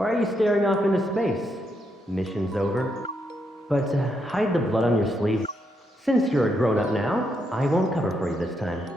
Why are you staring off into space? Mission's over. But hide the blood on your sleeve. Since you're a grown-up now, I won't cover for you this time.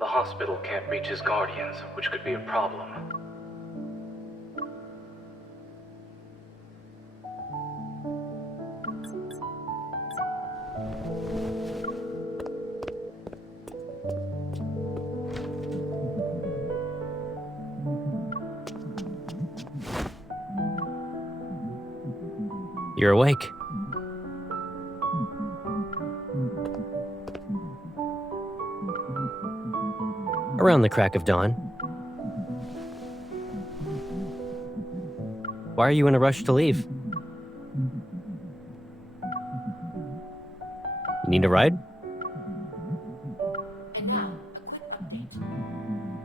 The hospital can't reach his guardians, which could be a problem. You're awake. Around the crack of dawn. Why are you in a rush to leave? You need a ride? And now, a quick update.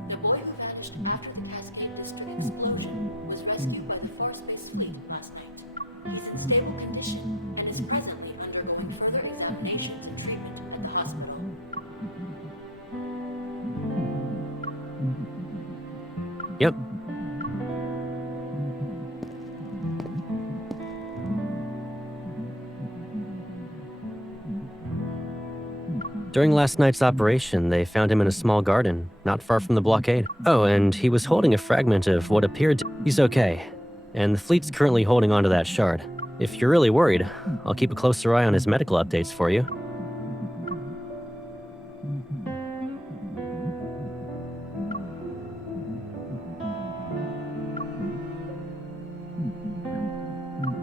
The boy who vanished after the cascade district explosion was rescued by the force-based fleet last night. He's in stable condition and is presently undergoing further examinations and treatment at the hospital. Yep. During last night's operation, they found him in a small garden, not far from the blockade. Oh, and he was holding a fragment of what appeared to... He's okay, and the fleet's currently holding onto that shard. If you're really worried, I'll keep a closer eye on his medical updates for you.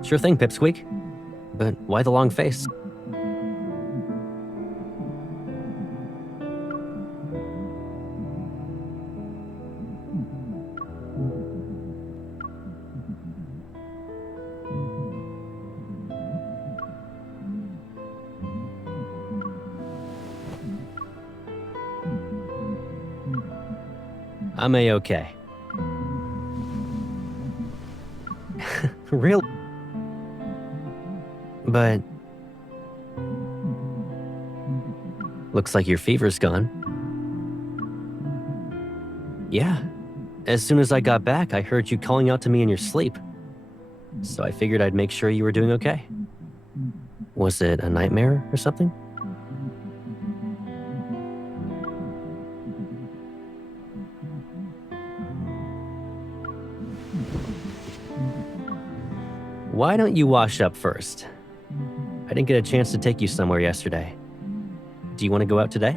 Sure thing, Pipsqueak. But why the long face? I'm A-okay. Real. But looks like your fever's gone. Yeah. As soon as I got back, I heard you calling out to me in your sleep. So I figured I'd make sure you were doing okay. Was it a nightmare or something? Why don't you wash up first? I didn't get a chance to take you somewhere yesterday. Do you want to go out today?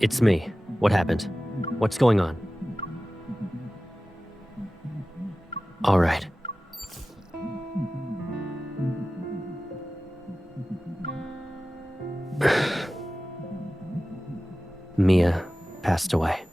It's me. What happened? What's going on? All right. Mia passed away.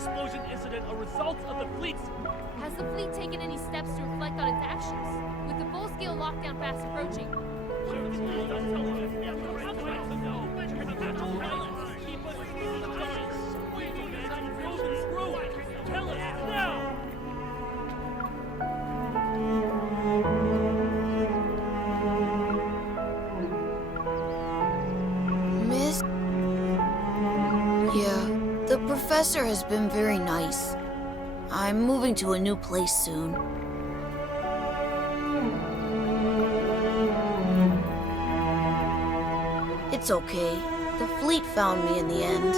explosion incident a result of the fleet's... Has the fleet taken any steps to reflect on its actions? With the full-scale lockdown fast approaching, Tell us now! Miss? Yeah, the professor has been very nice. I'm moving to a new place soon. It's okay. The fleet found me in the end.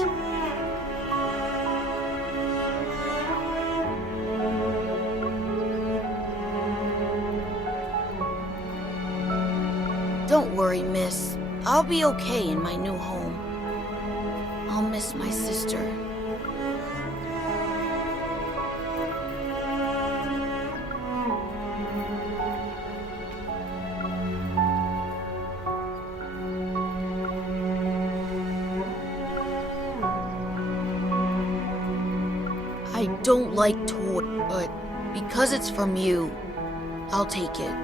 Don't worry, miss. I'll be okay in my new home. I'll miss my sister. I don't like toys, but because it's from you, I'll take it.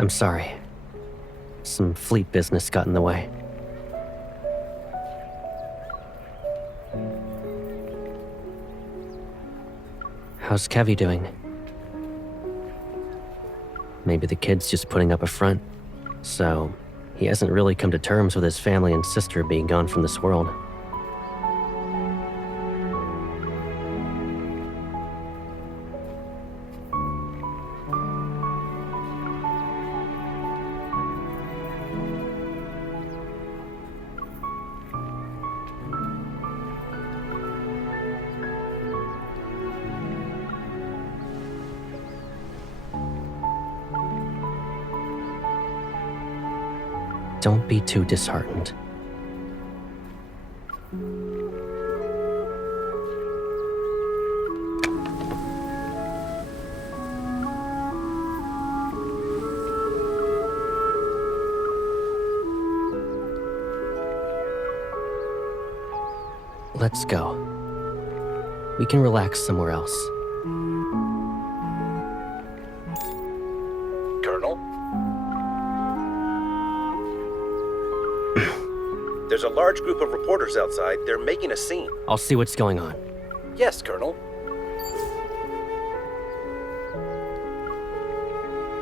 I'm sorry. Some fleet business got in the way. How's Kevy doing? Maybe the kid's just putting up a front. So, he hasn't really come to terms with his family and sister being gone from this world. Don't be too disheartened. Let's go. We can relax somewhere else. Colonel? There's a large group of reporters outside. They're making a scene. I'll see what's going on. Yes, Colonel.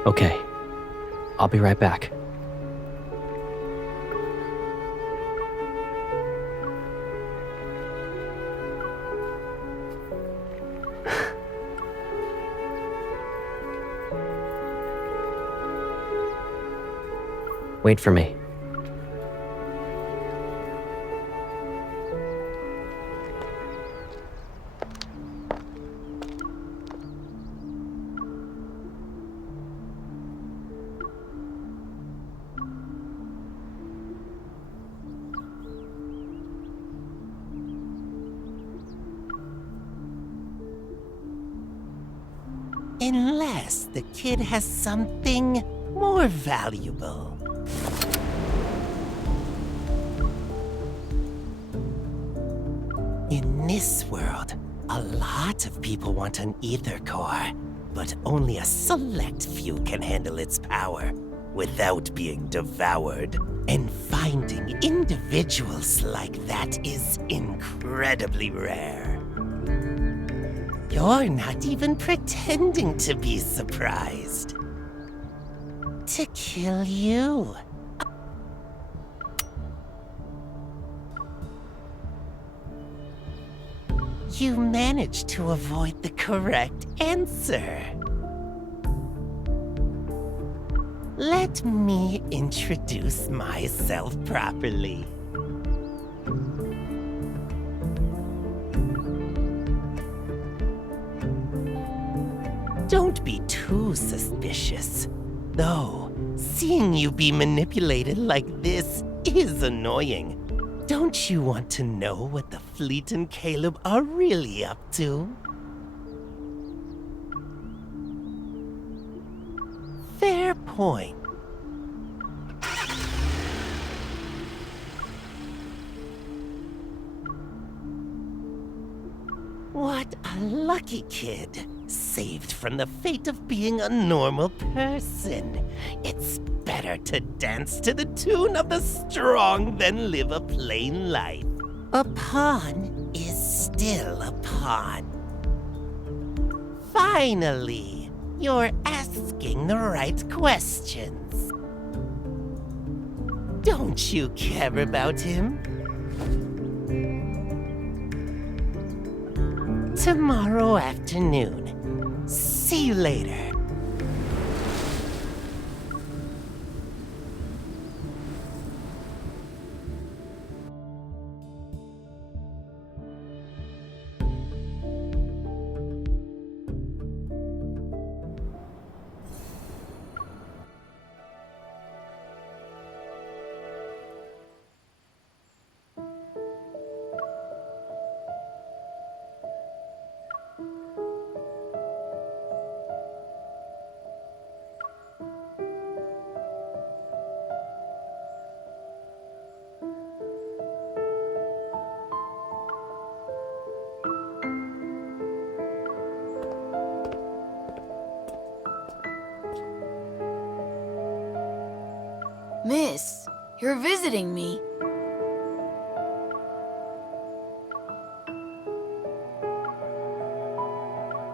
Okay. I'll be right back. Wait for me. Unless the kid has something more valuable. In this world, a lot of people want an ether core, but only a select few can handle its power without being devoured. And finding individuals like that is incredibly rare. You're not even pretending to be surprised. To kill you. You managed to avoid the correct answer. Let me introduce myself properly. Don't be too suspicious. Though, Seeing you be manipulated like this is annoying. Don't you want to know what the fleet and Caleb are really up to? Fair point. What a lucky kid. Saved from the fate of being a normal person. It's better to dance to the tune of the strong than live a plain life. A pawn is still a pawn. Finally, you're asking the right questions. Don't you care about him? Tomorrow afternoon. See you later. Miss, you're visiting me.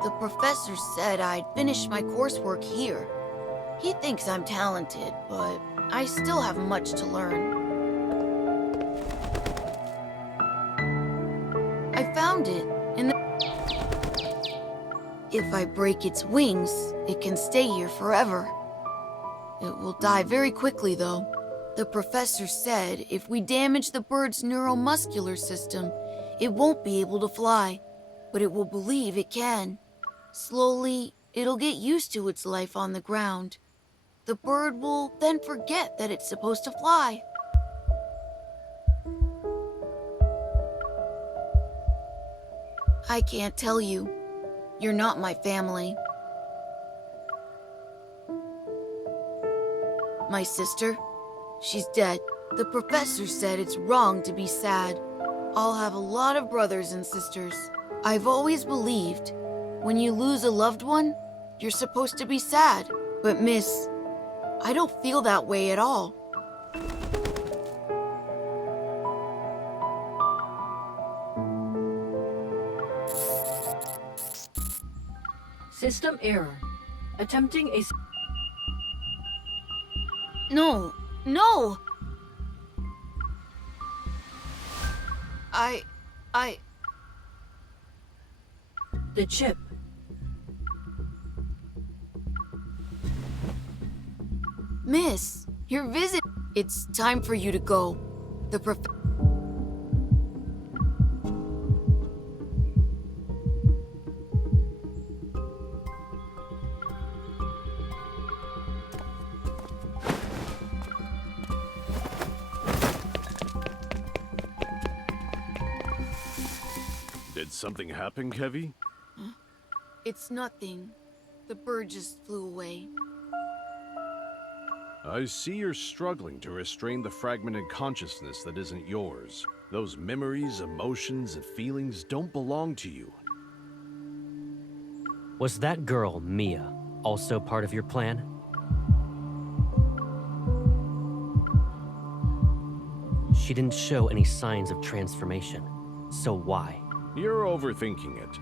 The professor said I'd finish my coursework here. He thinks I'm talented, but I still have much to learn. I found it in the... If I break its wings, it can stay here forever. It will die very quickly, though. The professor said if we damage the bird's neuromuscular system, it won't be able to fly, but it will believe it can. Slowly, it'll get used to its life on the ground. The bird will then forget that it's supposed to fly. I can't tell you. You're not my family. My sister, she's dead. The professor said it's wrong to be sad. I'll have a lot of brothers and sisters. I've always believed when you lose a loved one, you're supposed to be sad. But miss, I don't feel that way at all. System error. Attempting a... No, no! The chip. Miss, your visit... It's time for you to go. The Did something happen, Kevy? Huh? It's nothing. The bird just flew away. I see you're struggling to restrain the fragmented consciousness that isn't yours. Those memories, emotions, and feelings don't belong to you. Was that girl, Mia, also part of your plan? She didn't show any signs of transformation, so why? You're overthinking it.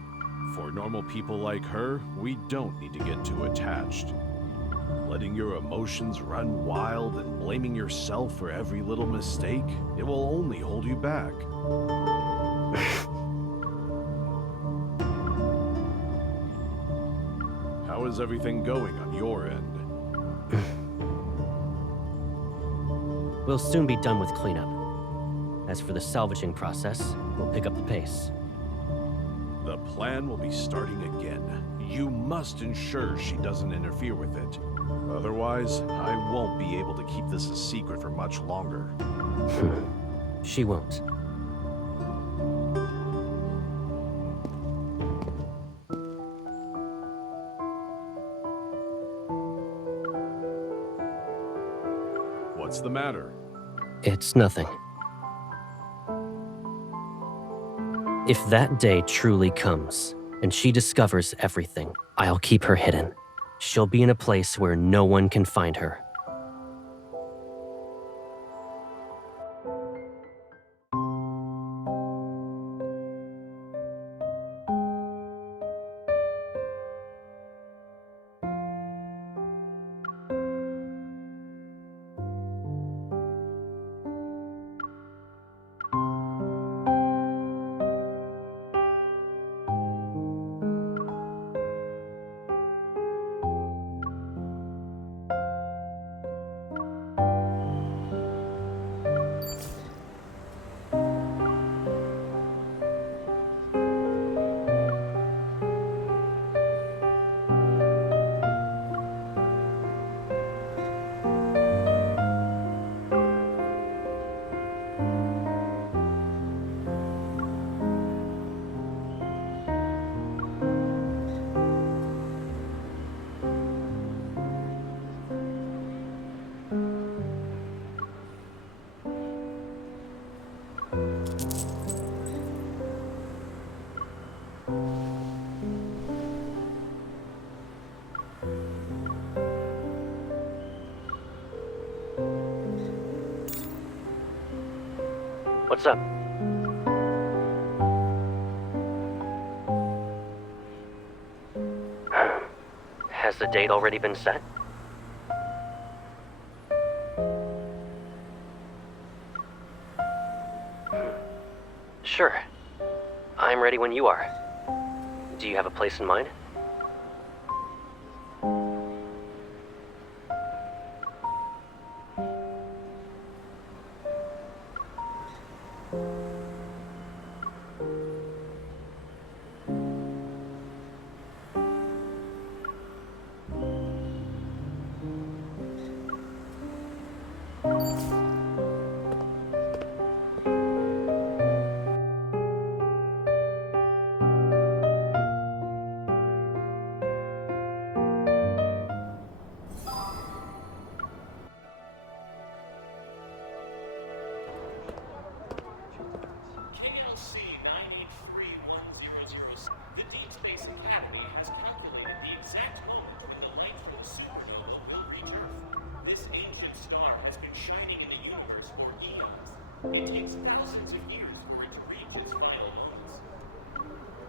For normal people like her, we don't need to get too attached. Letting your emotions run wild and blaming yourself for every little mistake, it will only hold you back. How is everything going on your end? We'll soon be done with cleanup. As for the salvaging process, we'll pick up the pace. The plan will be starting again. You must ensure she doesn't interfere with it. Otherwise, I won't be able to keep this a secret for much longer. She won't. What's the matter? It's nothing. If that day truly comes, and she discovers everything, I'll keep her hidden. She'll be in a place where no one can find her. What's up? Has the date already been set? Sure. I'm ready when you are. Do you have a place in mind?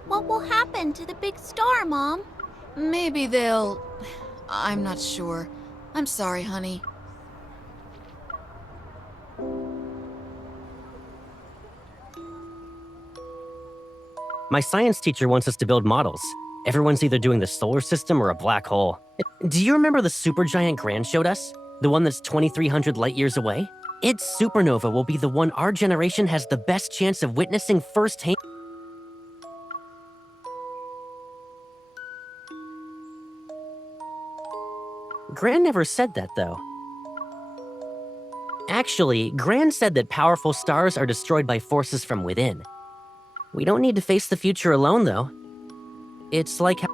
What will happen to the big star, Mom? Maybe they'll... I'm not sure. I'm sorry, honey. My science teacher wants us to build models. Everyone's either doing the solar system or a black hole. Do you remember the supergiant Gran showed us? The one that's 2,300 light years away? Its supernova will be the one our generation has the best chance of witnessing firsthand. Gran never said that, though. Actually, Gran said that powerful stars are destroyed by forces from within. We don't need to face the future alone, though. It's like how...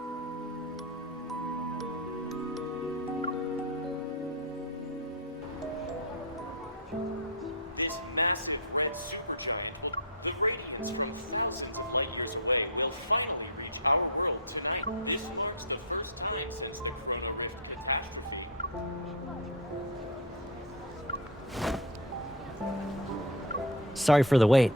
This massive red supergiant, the radiance from thousands of light years away, will finally reach our world tonight. This marks the first time since the Chrono-Rift catastrophe. Sorry for the wait.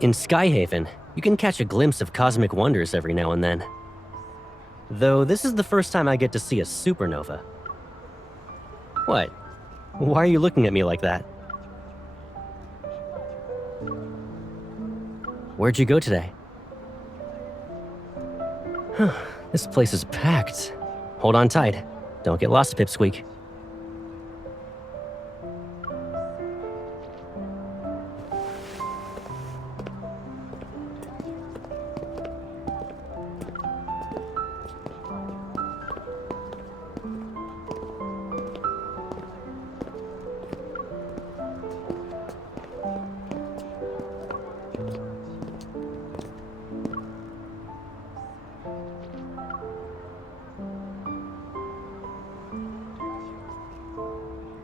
In Skyhaven, you can catch a glimpse of cosmic wonders every now and then. Though this is the first time I get to see a supernova. What? Why are you looking at me like that? Where'd you go today? This place is packed. Hold on tight. Don't get lost, Pipsqueak.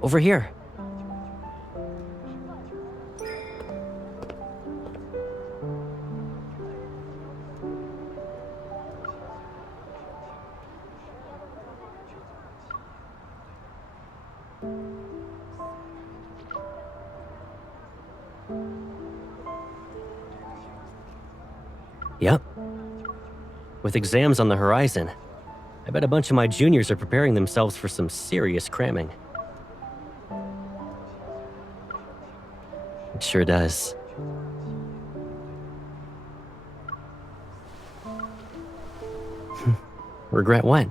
Over here. Yep. With exams on the horizon, I bet a bunch of my juniors are preparing themselves for some serious cramming. It sure does. Regret what?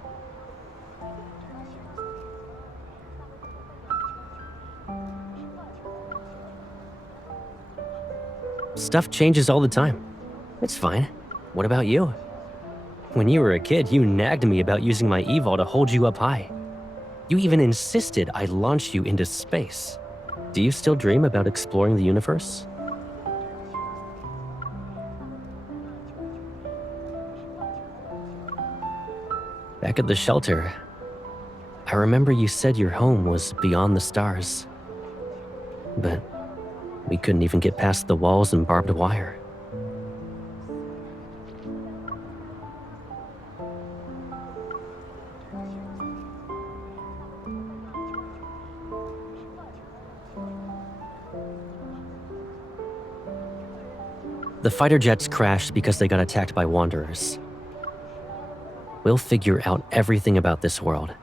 Stuff changes all the time. It's fine. What about you? When you were a kid, you nagged me about using my evol to hold you up high. You even insisted I launch you into space. Do you still dream about exploring the universe? Back at the shelter, I remember you said your home was beyond the stars. But we couldn't even get past the walls and barbed wire. The fighter jets crashed because they got attacked by wanderers. We'll figure out everything about this world.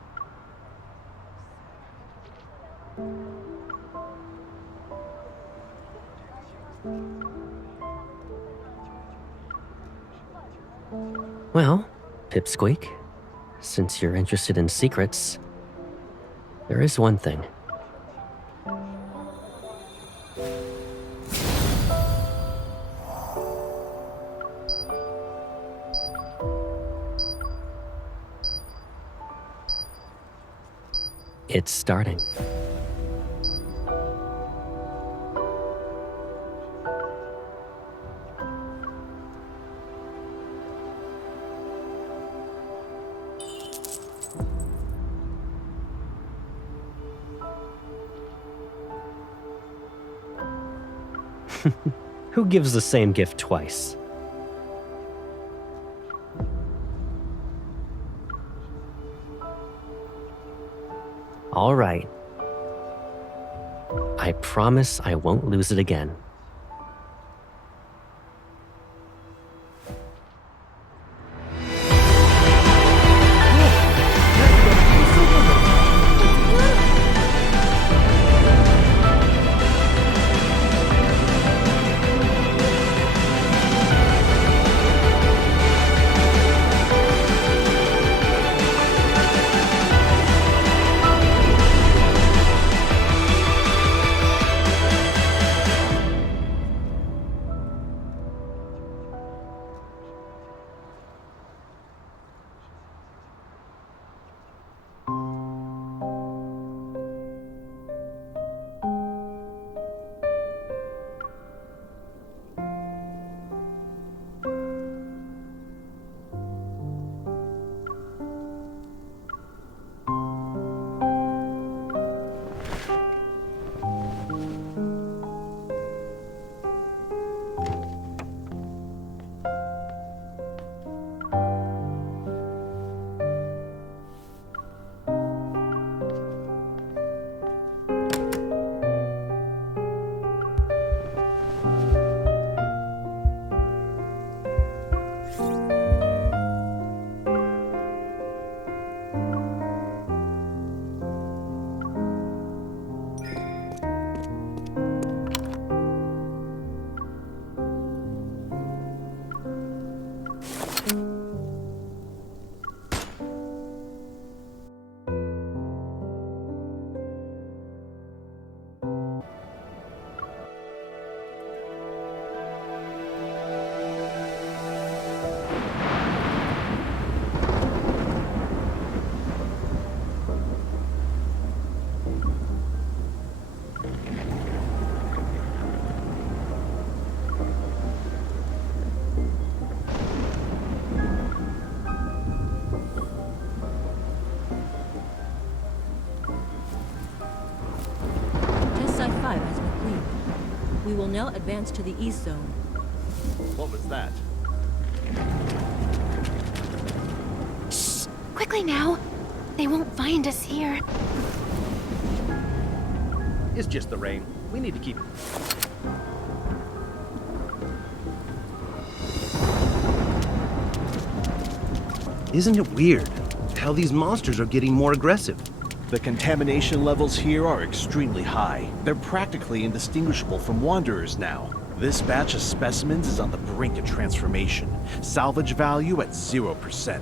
Well, Pipsqueak, since you're interested in secrets, there is one thing. It's starting. Who gives the same gift twice? All right. I promise I won't lose it again. We will now advance to the east zone. What was that? Shh! Quickly now! They won't find us here. It's just the rain. We need to keep... Isn't it weird how these monsters are getting more aggressive? The contamination levels here are extremely high. They're practically indistinguishable from wanderers now. This batch of specimens is on the brink of transformation. Salvage value at 0%.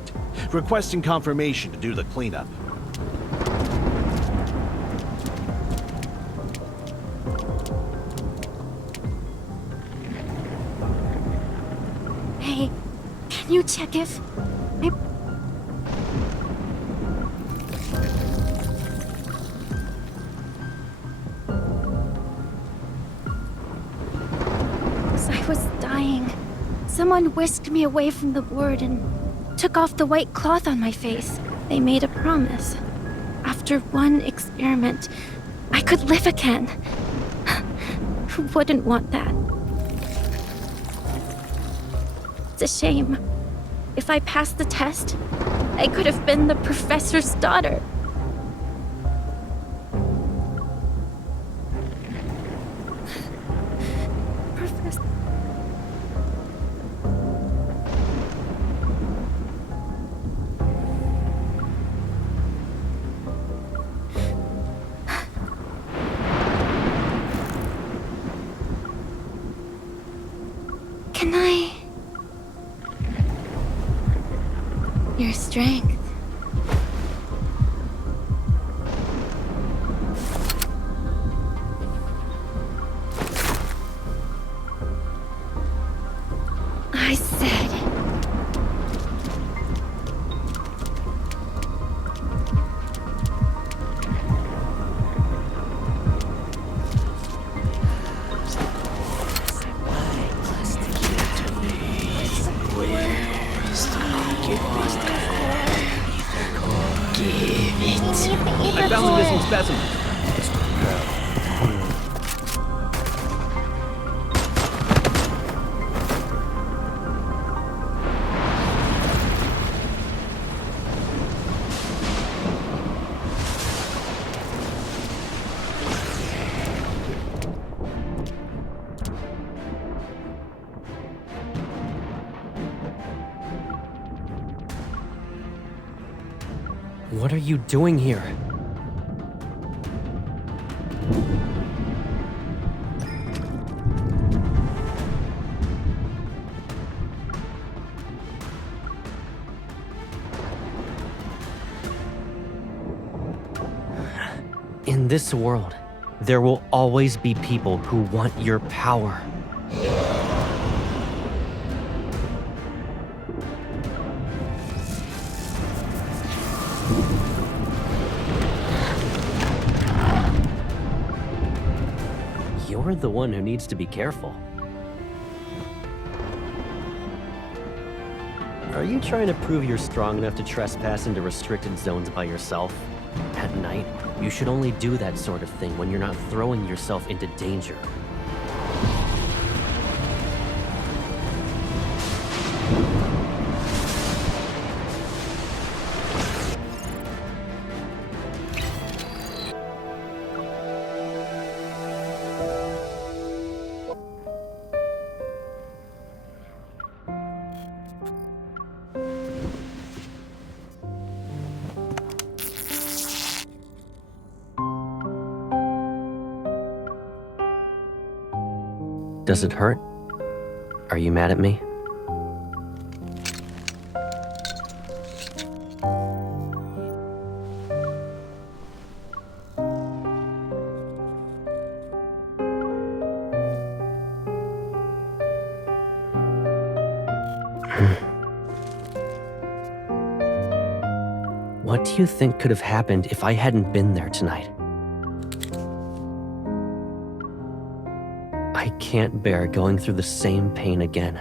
Requesting confirmation to do the cleanup. Hey, can you check if... I was dying. Someone whisked me away from the board and took off the white cloth on my face. They made a promise. After one experiment, I could live again. Who wouldn't want that? It's a shame. If I passed the test, I could have been the professor's daughter. Professor... Can I... Your strength. I said... I found the missing specimen. What are you doing here? In this world, there will always be people who want your power. You're the one who needs to be careful. Are you trying to prove you're strong enough to trespass into restricted zones by yourself? At night, you should only do that sort of thing when you're not throwing yourself into danger. Does it hurt? Are you mad at me? What do you think could have happened if I hadn't been there tonight? I can't bear going through the same pain again.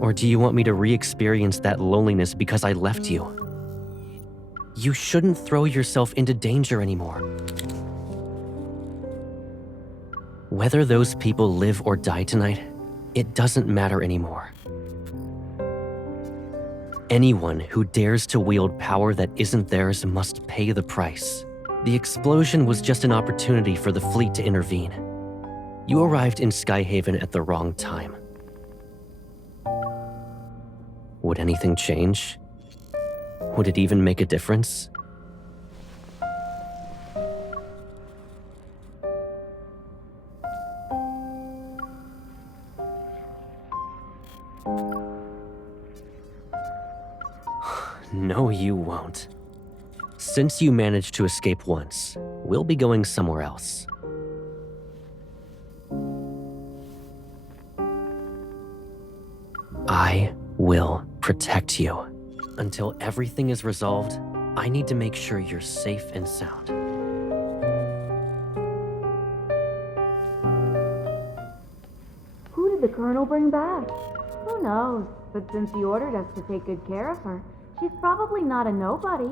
Or do you want me to re-experience that loneliness because I left you? You shouldn't throw yourself into danger anymore. Whether those people live or die tonight, it doesn't matter anymore. Anyone who dares to wield power that isn't theirs must pay the price. The explosion was just an opportunity for the fleet to intervene. You arrived in Skyhaven at the wrong time. Would anything change? Would it even make a difference? No, you won't. Since you managed to escape once, we'll be going somewhere else. I will protect you. Until everything is resolved, I need to make sure you're safe and sound. Who did the Colonel bring back? Who knows? But since he ordered us to take good care of her, she's probably not a nobody.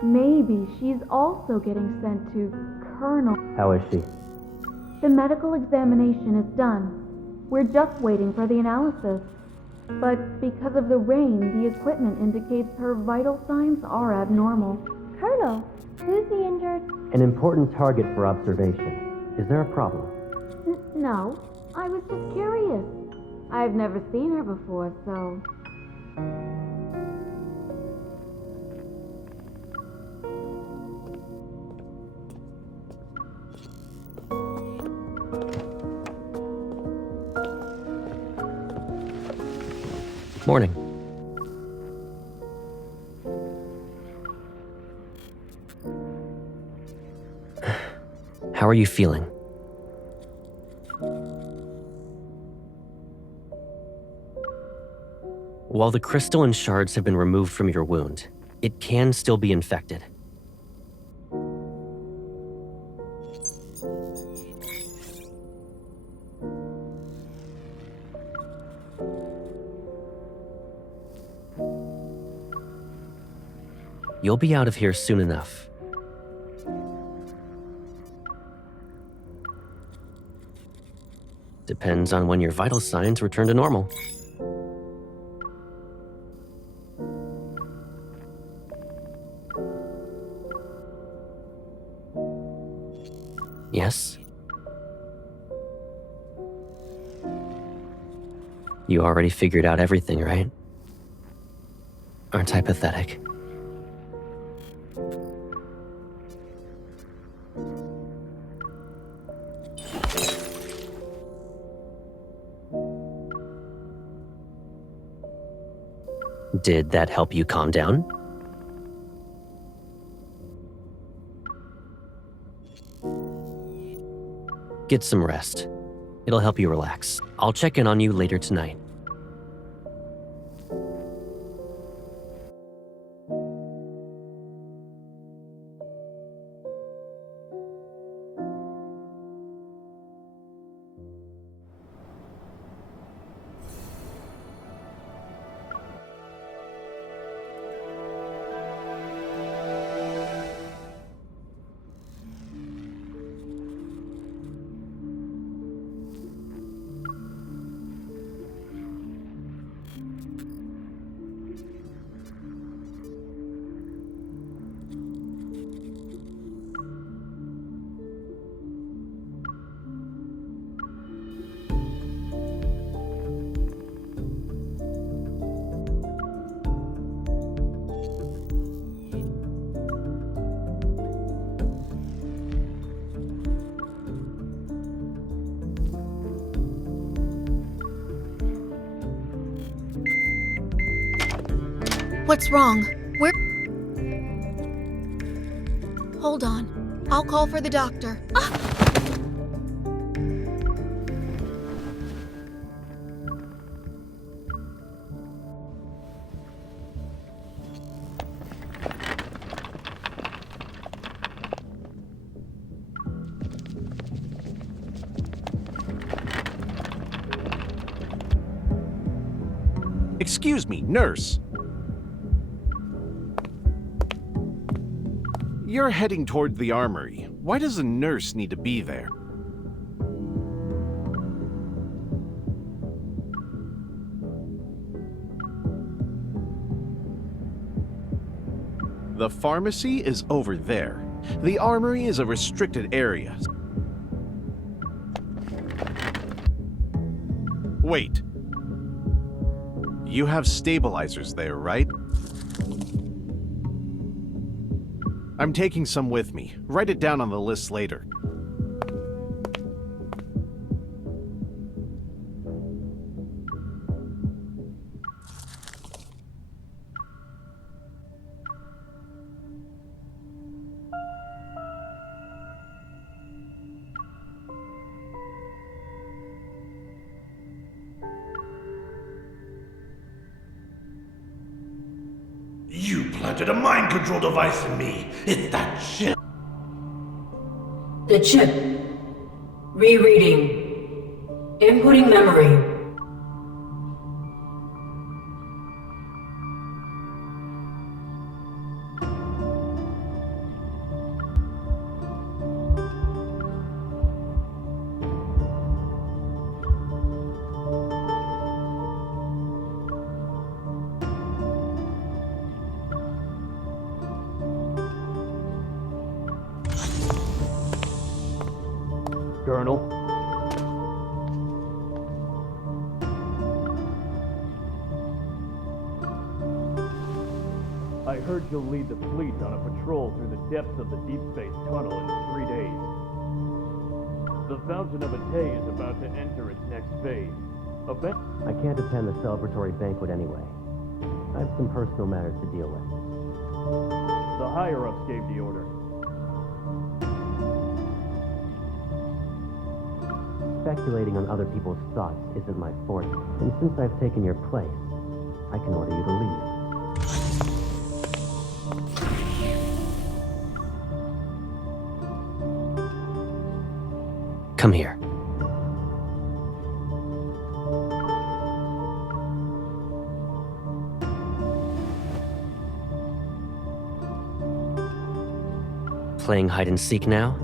Maybe she's also getting sent to Colonel. How is she? The medical examination is done. We're just waiting for the analysis. But because of the rain, the equipment indicates her vital signs are abnormal. Colonel, who's the injured? An important target for observation. Is there a problem? No, I was just curious. I've never seen her before, so... Morning. How are you feeling? While the crystalline shards have been removed from your wound, it can still be infected. You'll be out of here soon enough. Depends on when your vital signs return to normal. Yes? You already figured out everything, right? Aren't I pathetic? Did that help you calm down? Get some rest. It'll help you relax. I'll check in on you later tonight. What's wrong? Where? Hold on. I'll call for the doctor. Excuse me, nurse. You're heading toward the armory. Why does a nurse need to be there? The pharmacy is over there. The armory is a restricted area. Wait. You have stabilizers there, right? I'm taking some with me. Write it down on the list later. You planted a mind control device in me. It's that chip. The chip. Rereading. Inputting memory. Colonel. I heard you'll lead the fleet on a patrol through the depths of the deep space tunnel in 3 days. The Fountain of Atay is about to enter its next phase. I can't attend the celebratory banquet anyway. I have some personal matters to deal with. The higher-ups gave the order. Speculating on other people's thoughts isn't my forte, and since I've taken your place, I can order you to leave. Come here. Playing hide and seek now?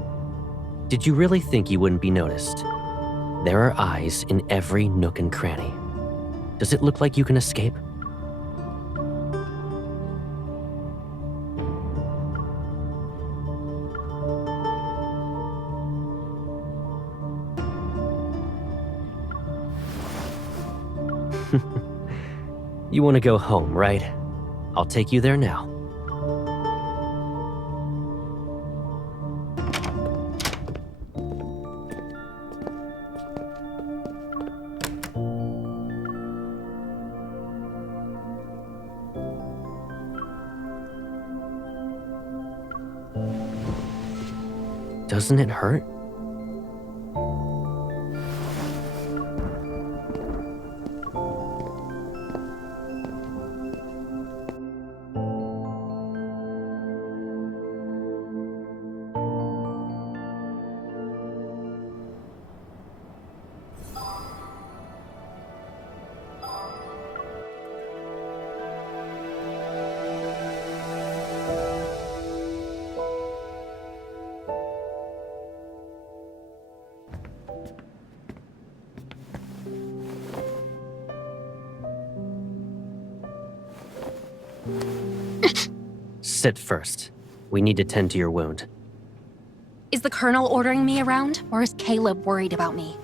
Did you really think you wouldn't be noticed? There are eyes in every nook and cranny. Does it look like you can escape? You want to go home, right? I'll take you there now. Doesn't it hurt? Sit first. We need to tend to your wound. Is the Colonel ordering me around, or is Caleb worried about me?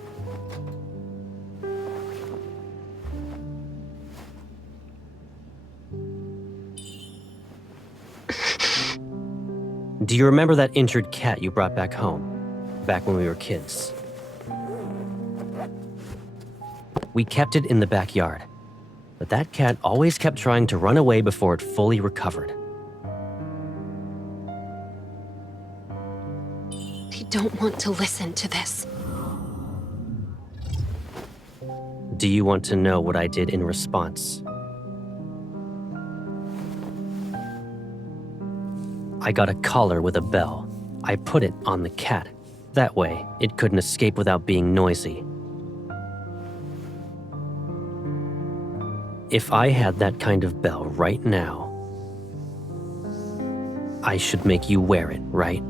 Do you remember that injured cat you brought back home? Back when we were kids? We kept it in the backyard. But that cat always kept trying to run away before it fully recovered. I don't want to listen to this. Do you want to know what I did in response? I got a collar with a bell. I put it on the cat. That way, it couldn't escape without being noisy. If I had that kind of bell right now, I should make you wear it, right?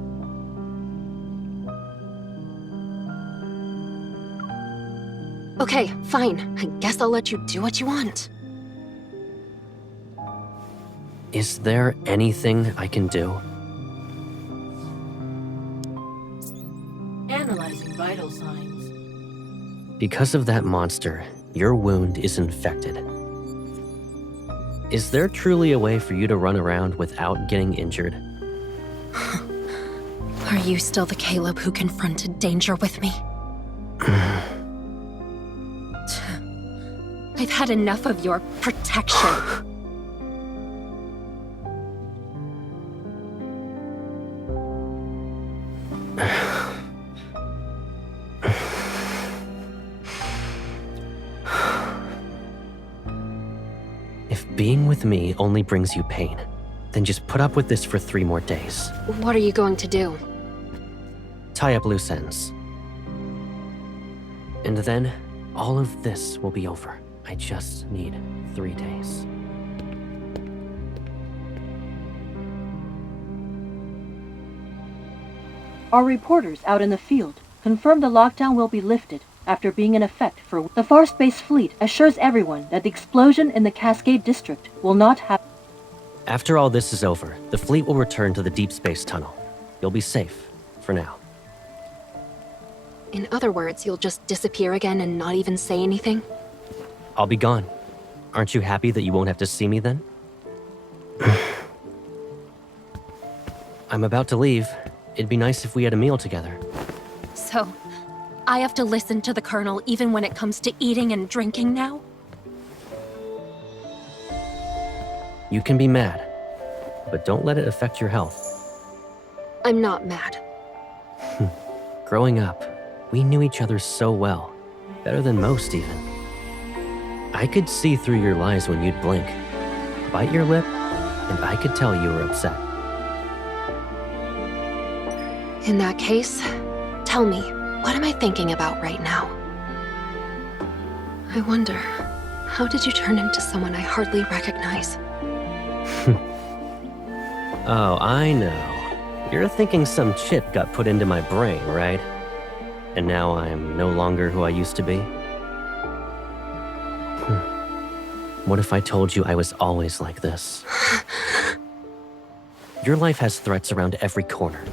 Okay, fine. I guess I'll let you do what you want. Is there anything I can do? Analyzing vital signs. Because of that monster, your wound is infected. Is there truly a way for you to run around without getting injured? Are you still the Caleb who confronted danger with me? I've had enough of your protection. If being with me only brings you pain, then just put up with this for 3 more days. What are you going to do? Tie up loose ends. And then, all of this will be over. I just need 3 days. Our reporters out in the field confirm the lockdown will be lifted after being in effect for the Far Space Fleet assures everyone that the explosion in the Cascade District will not happen. After all this is over, the fleet will return to the deep space tunnel. You'll be safe, for now. In other words, you'll just disappear again and not even say anything? I'll be gone. Aren't you happy that you won't have to see me then? I'm about to leave. It'd be nice if we had a meal together. So, I have to listen to the Colonel even when it comes to eating and drinking now? You can be mad, but don't let it affect your health. I'm not mad. Growing up, we knew each other so well. Better than most, even. I could see through your lies when you'd blink, bite your lip, and I could tell you were upset. In that case, tell me, what am I thinking about right now? I wonder, how did you turn into someone I hardly recognize? Oh, I know. You're thinking some chip got put into my brain, right? And now I'm no longer who I used to be? What if I told you I was always like this? Your life has threats around every corner.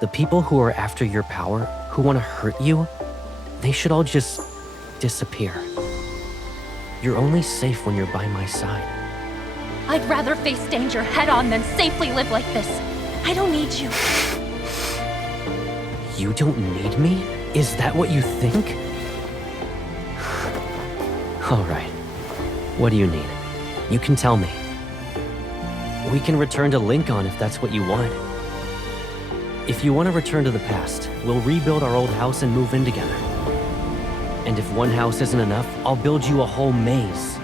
The people who are after your power, who want to hurt you, they should all just disappear. You're only safe when you're by my side. I'd rather face danger head-on than safely live like this. I don't need you. You don't need me? Is that what you think? All right. What do you need? You can tell me. We can return to Lincoln if that's what you want. If you want to return to the past, we'll rebuild our old house and move in together. And if one house isn't enough, I'll build you a whole maze.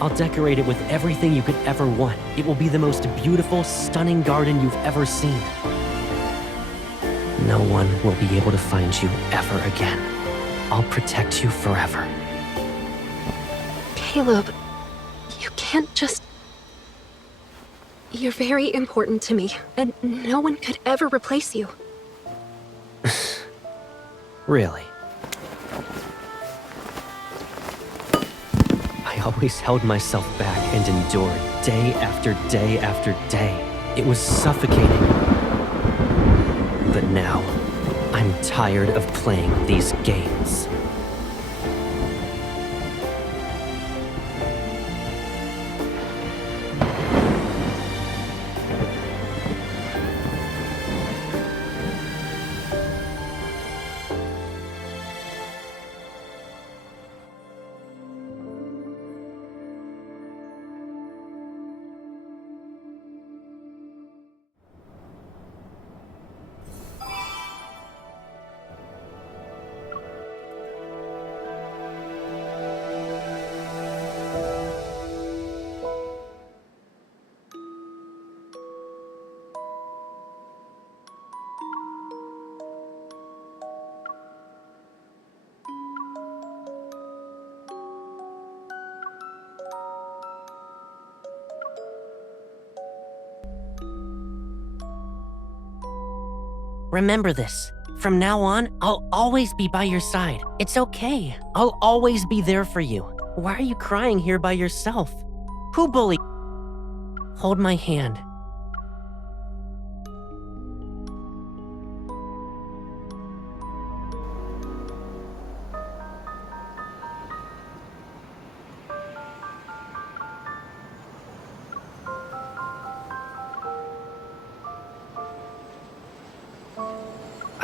I'll decorate it with everything you could ever want. It will be the most beautiful, stunning garden you've ever seen. No one will be able to find you ever again. I'll protect you forever. Caleb, you can't just... You're very important to me, and no one could ever replace you. Really? I always held myself back and endured day after day after day. It was suffocating. But now, I'm tired of playing these games. Remember this. From now on, I'll always be by your side. It's okay. I'll always be there for you. Why are you crying here by yourself? Who bullied? Hold my hand.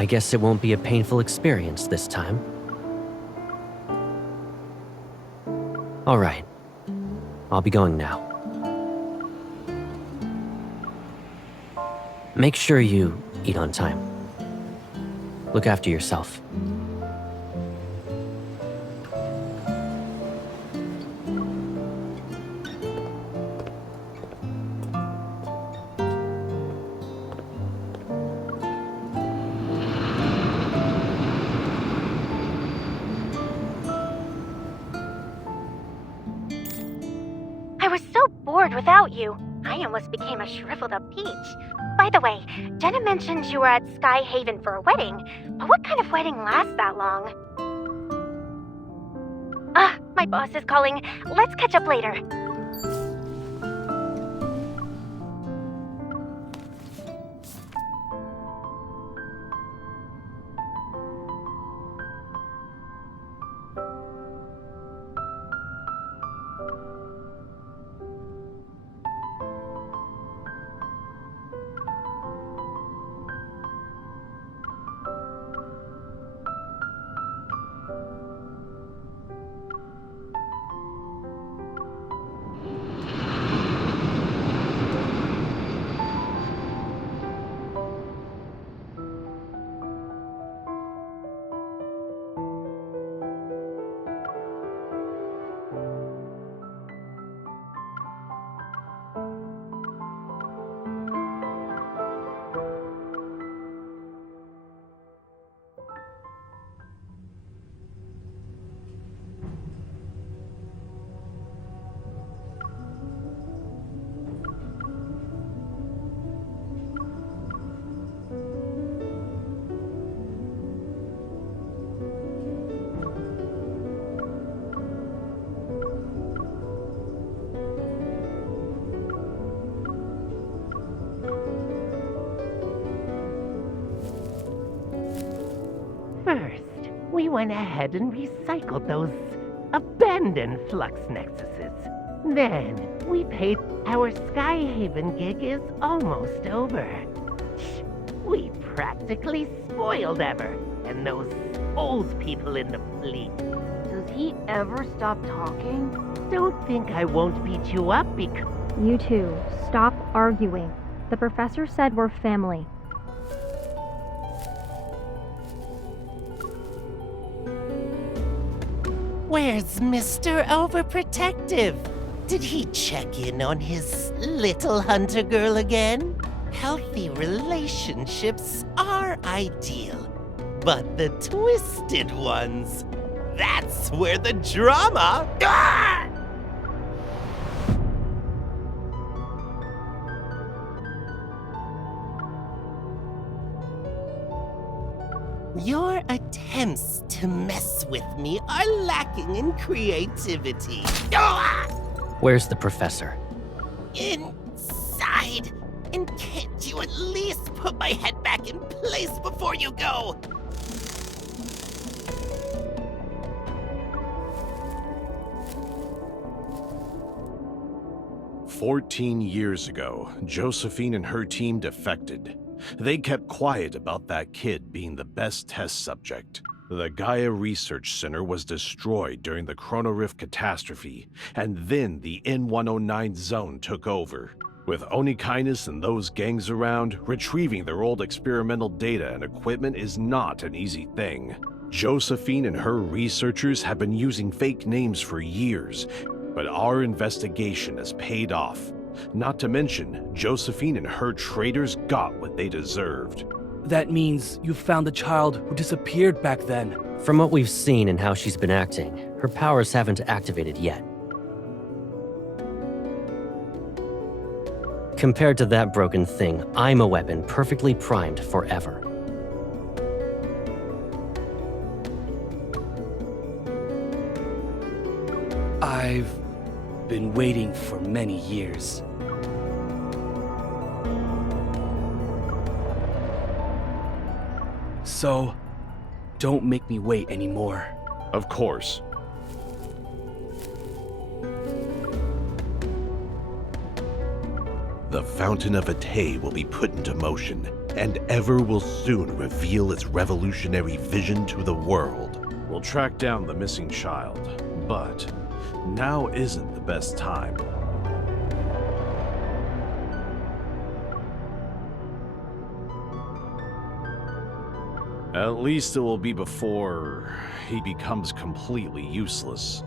I guess it won't be a painful experience this time. All right. I'll be going now. Make sure you eat on time. Look after yourself. I was so bored without you. I almost became a shriveled up peach. By the way, Jenna mentioned you were at Sky Haven for a wedding, but what kind of wedding lasts that long? My boss is calling. Let's catch up later. First, we went ahead and recycled those abandoned flux nexuses. Then, we paid our Skyhaven gig is almost over. We practically spoiled Ever and those old people in the fleet. Does he ever stop talking? Don't think I won't beat you up because... You two, stop arguing. The professor said we're family. Where's Mr. Overprotective? Did he check in on his little hunter girl again? Healthy relationships are ideal, but the twisted ones, that's where the drama... Ah! Your attempts to mess with me are lacking in creativity. Ah! Where's the professor? Inside. And can't you at least put my head back in place before you go? "14 years ago, Josephine and her team defected. They kept quiet about that kid being the best test subject. The Gaia Research Center was destroyed during the Chrono Rift catastrophe, and then the N109 zone took over. With Onikinus and those gangs around, retrieving their old experimental data and equipment is not an easy thing. Josephine and her researchers have been using fake names for years, but our investigation has paid off. Not to mention, Josephine and her traitors got what they deserved. That means you found the child who disappeared back then. From what we've seen and how she's been acting, her powers haven't activated yet. Compared to that broken thing, I'm a weapon perfectly primed forever. I've been waiting for many years. So, don't make me wait anymore. Of course. The Fountain of Atay will be put into motion, and Ever will soon reveal its revolutionary vision to the world. We'll track down the missing child, but now isn't the best time. At least it will be before he becomes completely useless.